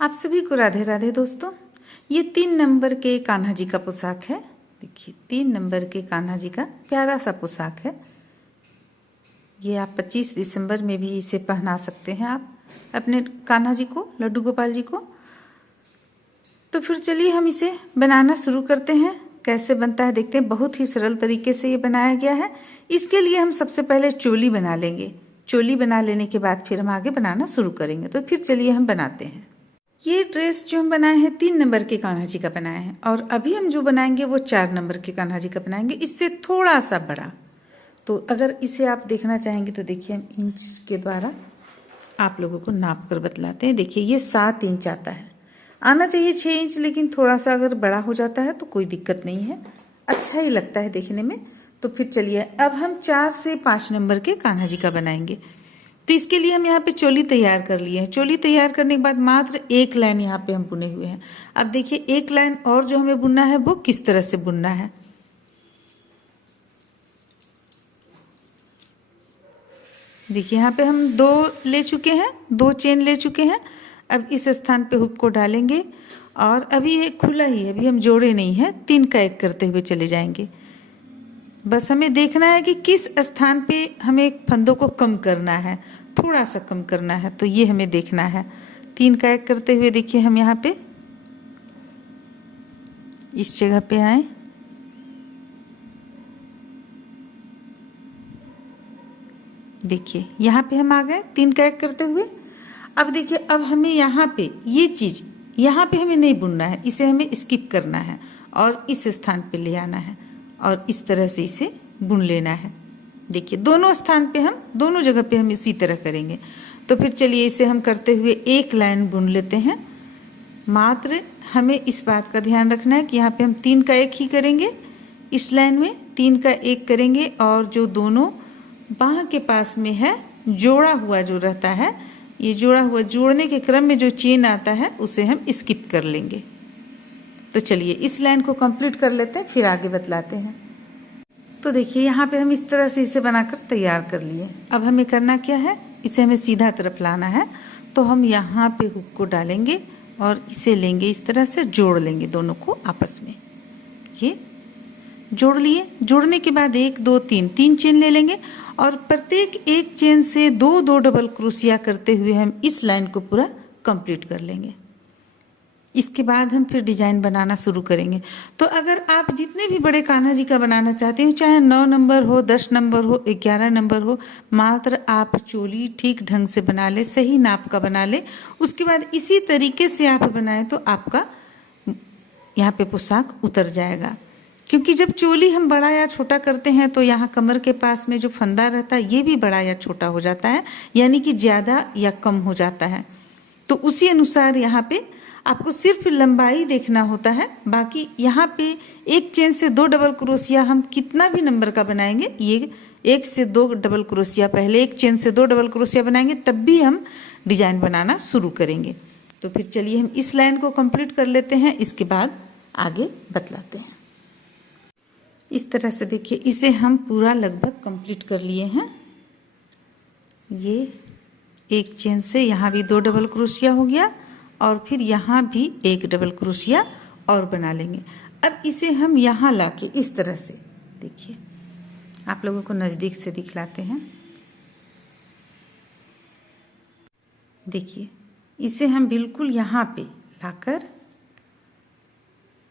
आप सभी को राधे राधे दोस्तों। ये 3 नंबर के कान्हा जी का पोशाक है। देखिए 3 नंबर के कान्हा जी का प्यारा सा पोशाक है। ये आप 25 दिसंबर में भी इसे पहना सकते हैं आप अपने कान्हा जी को, लड्डू गोपाल जी को। तो फिर चलिए हम इसे बनाना शुरू करते हैं। कैसे बनता है देखते हैं। बहुत ही सरल तरीके से ये बनाया गया है। इसके लिए हम सबसे पहले चोली बना लेंगे। चोली बना लेने के बाद फिर हम आगे बनाना शुरू करेंगे। तो फिर चलिए हम बनाते हैं। ये ड्रेस जो हम बनाए हैं 3 नंबर के कान्हा जी का बनाए हैं, और अभी हम जो बनाएंगे वो 4 नंबर के कान्हा जी का बनाएंगे, इससे थोड़ा सा बड़ा। तो अगर इसे आप देखना चाहेंगे तो देखिए हम इंच के द्वारा आप लोगों को नाप कर बतलाते हैं। देखिए ये 7 इंच आता है, आना चाहिए 6 इंच, लेकिन थोड़ा सा अगर बड़ा हो जाता है तो कोई दिक्कत नहीं है, अच्छा ही लगता है देखने में। तो फिर चलिए अब हम 4 से 5 नंबर के कान्हा जी का बनाएंगे। तो इसके लिए हम यहाँ पे चोली तैयार कर लिए हैं। चोली तैयार करने के बाद मात्र एक लाइन यहाँ पे हम बुने हुए हैं। अब देखिए एक लाइन और जो हमें बुनना है वो किस तरह से बुनना है। देखिए यहाँ पे हम 2 ले चुके हैं, 2 चेन ले चुके हैं। अब इस स्थान पे हुक को डालेंगे, और अभी ये खुला ही है, अभी हम जोड़े नहीं हैं, 3 का 1 करते हुए चले जाएंगे। बस हमें देखना है कि किस स्थान पे हमें फंदों को कम करना है, थोड़ा सा कम करना है, तो ये हमें देखना है। 3 का 1 करते हुए देखिए हम यहाँ पे इस जगह पे आए। देखिए यहाँ पे हम आ गए 3 का 1 करते हुए। अब देखिए अब हमें यहाँ पे ये चीज़ यहाँ पे हमें नहीं बुनना है, इसे हमें स्किप करना है और इस स्थान पे ले आना है और इस तरह से इसे बुन लेना है। देखिए दोनों स्थान पे हम दोनों जगह पे हम इसी तरह करेंगे। तो फिर चलिए इसे हम करते हुए एक लाइन बुन लेते हैं। मात्र हमें इस बात का ध्यान रखना है कि यहाँ पे हम 3 का 1 ही करेंगे, इस लाइन में 3 का 1 करेंगे, और जो दोनों बाह के पास में है जोड़ा हुआ जो रहता है, ये जोड़ा हुआ जोड़ने के क्रम में जो चेन आता है उसे हम स्किप कर लेंगे। तो चलिए इस लाइन को कंप्लीट कर लेते हैं, फिर आगे बतलाते हैं। तो देखिए यहाँ पे हम इस तरह से इसे बनाकर तैयार कर लिए। अब हमें करना क्या है, इसे हमें सीधा तरफ लाना है। तो हम यहाँ पे हुक को डालेंगे और इसे लेंगे, इस तरह से जोड़ लेंगे दोनों को आपस में। ये जोड़ लिए। जोड़ने के बाद 1 2 3 चेन ले लेंगे, और प्रत्येक एक चेन से 2 डबल क्रोशिया करते हुए हम इस लाइन को पूरा कंप्लीट कर लेंगे। इसके बाद हम फिर डिजाइन बनाना शुरू करेंगे। तो अगर आप जितने भी बड़े कान्हा जी का बनाना चाहते हो, चाहे 9 नंबर हो, 10 नंबर हो, 11 नंबर हो, मात्र आप चोली ठीक ढंग से बना ले, सही नाप का बना ले। उसके बाद इसी तरीके से आप बनाएं तो आपका यहाँ पे पोशाक उतर जाएगा। क्योंकि जब चोली हम बड़ा या छोटा करते हैं तो यहाँ कमर के पास में जो फंदा रहता है ये भी बड़ा या छोटा हो जाता है, यानी कि ज़्यादा या कम हो जाता है। तो उसी अनुसार यहाँ पे आपको सिर्फ लंबाई देखना होता है। बाकी यहाँ पे एक चेन से 2 डबल क्रोशिया हम कितना भी नंबर का बनाएंगे, ये 1 से 2 डबल क्रोशिया, पहले एक चेन से 2 डबल क्रोशिया बनाएंगे तब भी हम डिजाइन बनाना शुरू करेंगे। तो फिर चलिए हम इस लाइन को कंप्लीट कर लेते हैं, इसके बाद आगे बतलाते हैं। इस तरह से देखिए इसे हम पूरा लगभग कंप्लीट कर लिए हैं। ये एक चेन से यहाँ भी 2 डबल क्रोशिया हो गया, और फिर यहाँ भी 1 डबल क्रोशिया और बना लेंगे। अब इसे हम यहाँ लाके इस तरह से देखिए, आप लोगों को नज़दीक से दिखलाते हैं। देखिए इसे हम बिल्कुल यहाँ पे लाकर,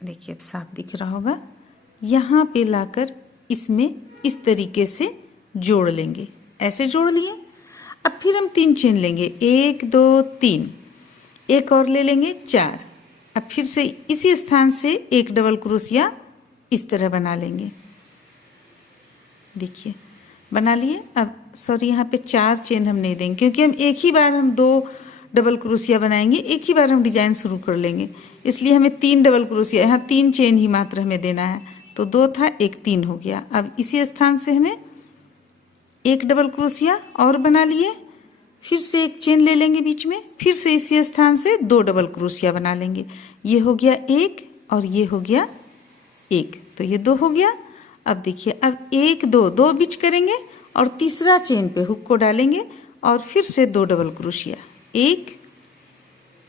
देखिए अब साफ दिख रहा होगा, यहाँ पे लाकर इसमें इस तरीके से जोड़ लेंगे। ऐसे जोड़ लिए। अब फिर हम 3 चेन लेंगे, 1 2 3, एक और ले लेंगे 4। अब फिर से इसी स्थान से 1 डबल क्रोशिया इस तरह बना लेंगे। देखिए बना लिए। अब सॉरी यहाँ पे 4 चेन हम नहीं देंगे, क्योंकि हम एक ही बार हम 2 डबल क्रोशिया बनाएंगे, एक ही बार हम डिजाइन शुरू कर लेंगे, इसलिए हमें 3 डबल क्रोशिया, यहाँ 3 चेन ही मात्र हमें देना है। तो 2 था, 1 3 हो गया। अब इसी स्थान से हमें 1 डबल क्रोशिया और बना लिए, फिर से 1 चेन ले लेंगे बीच में, फिर से इसी स्थान से 2 डबल क्रोशिया बना लेंगे। ये हो गया 1 और ये हो गया 1, तो ये 2 हो गया। अब देखिए अब 1 2 2 बीच करेंगे और तीसरा चेन पे हुक को डालेंगे और फिर से 2 डबल क्रोशिया, 1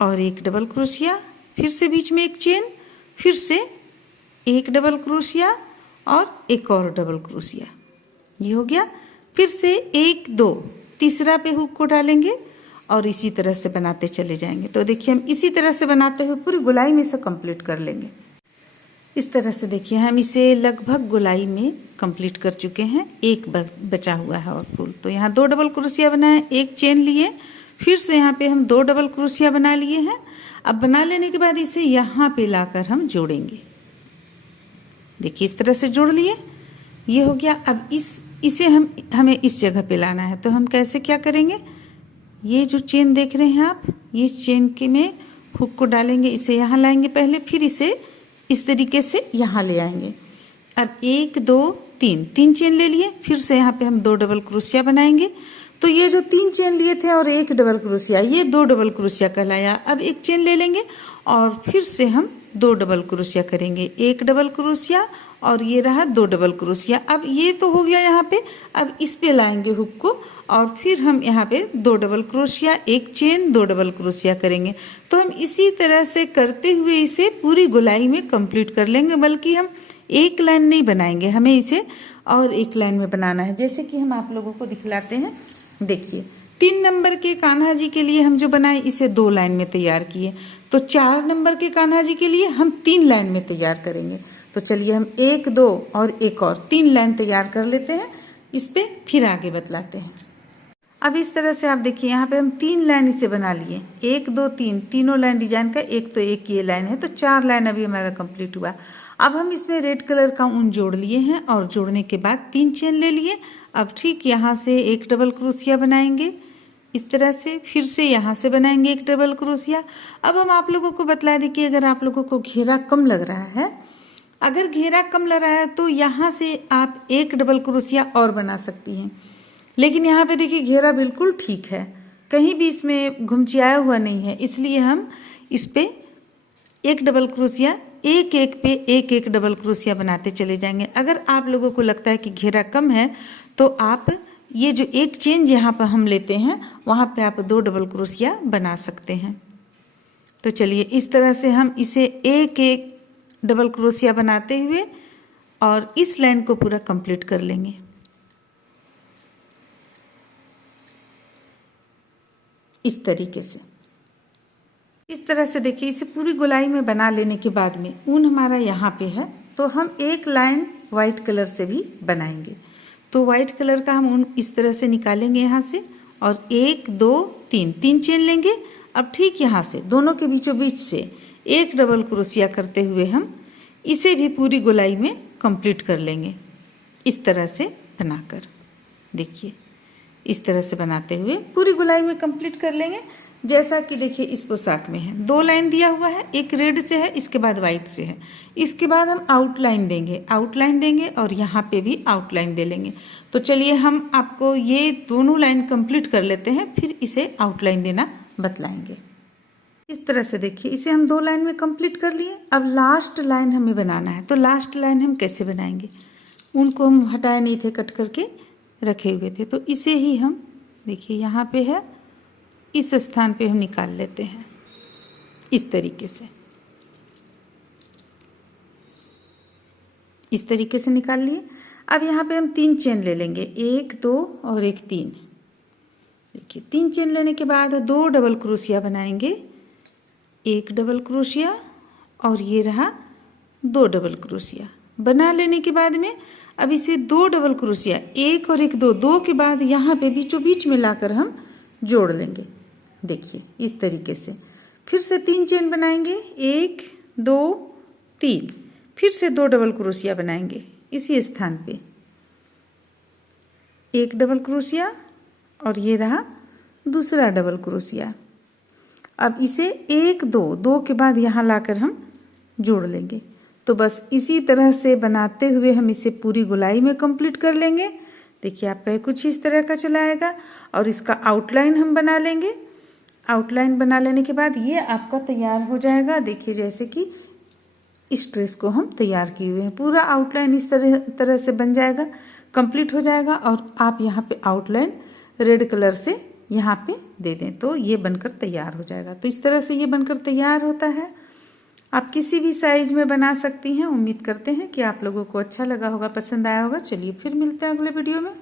और एक डबल क्रोशिया, फिर से बीच में एक चेन, फिर से एक डबल क्रोशिया और एक और डबल क्रोशिया, ये हो गया। फिर से एक दो, तीसरा पे हुक को डालेंगे और इसी तरह से बनाते चले जाएंगे। तो देखिए हम इसी तरह से बनाते हुए पूरी गोलाई में से कंप्लीट कर लेंगे। इस तरह से देखिए हम इसे लगभग गोलाई में कंप्लीट कर चुके हैं। एक बचा हुआ है और फूल। तो यहाँ 2 डबल क्रोशिया बनाए, एक चेन लिए, फिर से यहाँ पे हम 2 डबल क्रोशिया बना लिए हैं। अब बना लेने के बाद इसे यहाँ पे लाकर हम जोड़ेंगे। देखिए इस तरह से जोड़ लिए, ये हो गया। अब इसे हमें इस जगह पे लाना है। तो हम कैसे क्या करेंगे, ये जो चेन देख रहे हैं आप, ये चेन के में हुक को डालेंगे, इसे यहाँ लाएंगे पहले, फिर इसे इस तरीके से यहाँ ले आएंगे। अब 1 2 3 चेन ले लिए, फिर से यहाँ पे हम 2 डबल क्रोशिया बनाएंगे। तो ये जो 3 चेन लिए थे और एक डबल क्रोशिया, ये 2 डबल क्रोशिया कहलाया। अब एक चेन ले लेंगे और फिर से हम 2 डबल क्रोशिया करेंगे, एक डबल क्रोशिया और ये रहा 2 डबल क्रोशिया। अब ये तो हो गया यहाँ पे। अब इस पे लाएंगे हुक को और फिर हम यहाँ पे 2 डबल क्रोशिया, एक चेन, 2 डबल क्रोशिया करेंगे। तो हम इसी तरह से करते हुए इसे पूरी गोलाई में कंप्लीट कर लेंगे। बल्कि हम एक लाइन नहीं बनाएंगे, हमें इसे और एक लाइन में बनाना है। जैसे कि हम आप लोगों को दिखलाते हैं। देखिए 3 नंबर के कान्हा जी के लिए हम जो बनाए इसे 2 लाइन में तैयार किए। तो 4 नंबर के कान्हा जी के लिए हम 3 लाइन में तैयार करेंगे। तो चलिए हम 1 2 और एक और 3 लाइन तैयार कर लेते हैं। इस पे फिर आगे बतलाते हैं। अब इस तरह से आप देखिए यहाँ पे हम 3 लाइन इसे बना लिए, 1 2 3, तीनों लाइन डिजाइन का, एक तो एक ये लाइन है। तो 4 लाइन अभी हमारा कंप्लीट हुआ। अब हम इसमें रेड कलर का ऊन जोड़ लिए हैं और जोड़ने के बाद 3 चेन ले लिए। अब ठीक यहाँ से एक डबल क्रोशिया बनाएंगे इस तरह से, फिर से यहाँ से बनाएंगे एक डबल क्रोशिया। अब हम आप लोगों को बतला दें कि अगर आप लोगों को घेरा कम लग रहा है, अगर घेरा कम लग रहा है तो यहाँ से आप एक डबल क्रोशिया और बना सकती हैं। लेकिन यहाँ पे देखिए घेरा बिल्कुल ठीक है, कहीं भी इसमें घुमचियाया हुआ नहीं है, इसलिए हम इस पे एक डबल क्रोशिया, एक एक पे एक एक डबल क्रोशिया बनाते चले जाएंगे। अगर आप लोगों को लगता है कि घेरा कम है तो आप ये जो एक चेन जहाँ पर हम लेते हैं वहाँ पे आप 2 डबल क्रोशिया बना सकते हैं। तो चलिए इस तरह से हम इसे एक एक डबल क्रोशिया बनाते हुए और इस लाइन को पूरा कंप्लीट कर लेंगे। इस तरीके से, इस तरह से देखिए इसे पूरी गोलाई में बना लेने के बाद में ऊन हमारा यहाँ पे है। तो हम एक लाइन वाइट कलर से भी बनाएंगे। तो वाइट कलर का हम ऊन इस तरह से निकालेंगे यहाँ से और 1 2 3 चेन लेंगे। अब ठीक यहाँ से दोनों के बीचों बीच से एक डबल क्रोशिया करते हुए हम इसे भी पूरी गोलाई में कंप्लीट कर लेंगे। इस तरह से बनाकर देखिए, इस तरह से बनाते हुए पूरी गोलाई में कंप्लीट कर लेंगे। जैसा कि देखिए इस पोशाक में है 2 लाइन दिया हुआ है, एक रेड से है, इसके बाद वाइट से है। इसके बाद हम आउटलाइन देंगे और यहाँ पे भी आउटलाइन दे लेंगे। तो चलिए हम आपको ये दोनों लाइन कंप्लीट कर लेते हैं, फिर इसे आउटलाइन देना बतलाएंगे। इस तरह से देखिए इसे हम 2 लाइन में कंप्लीट कर लिए। अब लास्ट लाइन हमें बनाना है। तो लास्ट लाइन हम कैसे बनाएंगे, उनको हम हटाए नहीं थे, कट करके रखे हुए थे। तो इसे ही हम देखिए यहाँ पे है, इस स्थान पे हम निकाल लेते हैं इस तरीके से। इस तरीके से निकाल लिए। अब यहाँ पे हम 3 चेन ले लेंगे, 1 2 और एक 3। देखिए 3 चेन लेने के बाद 2 डबल क्रोशिया बनाएंगे, एक डबल क्रोशिया और ये रहा 2 डबल क्रोशिया। बना लेने के बाद में अब इसे 2 डबल क्रोशिया, एक और एक 2 के बाद यहाँ पे बीचों बीच में लाकर हम जोड़ लेंगे। देखिए इस तरीके से फिर से 3 चेन बनाएंगे, 1 2 3, फिर से 2 डबल क्रोशिया बनाएंगे इसी स्थान पे, एक डबल क्रोशिया और ये रहा दूसरा डबल क्रोशिया। अब इसे 1 2 के बाद यहाँ लाकर हम जोड़ लेंगे। तो बस इसी तरह से बनाते हुए हम इसे पूरी गोलाई में कंप्लीट कर लेंगे। देखिए आपका कुछ इस तरह का चला आएगा और इसका आउटलाइन हम बना लेंगे। आउटलाइन बना लेने के बाद ये आपका तैयार हो जाएगा। देखिए जैसे कि इस ड्रेस को हम तैयार किए हुए हैं, पूरा आउटलाइन इस तरह से बन जाएगा, कंप्लीट हो जाएगा। और आप यहाँ पे आउटलाइन रेड कलर से यहाँ पे दे दें तो ये बनकर तैयार हो जाएगा। तो इस तरह से ये बनकर तैयार होता है। आप किसी भी साइज में बना सकती हैं। उम्मीद करते हैं कि आप लोगों को अच्छा लगा होगा, पसंद आया होगा। चलिए फिर मिलते हैं अगले वीडियो में।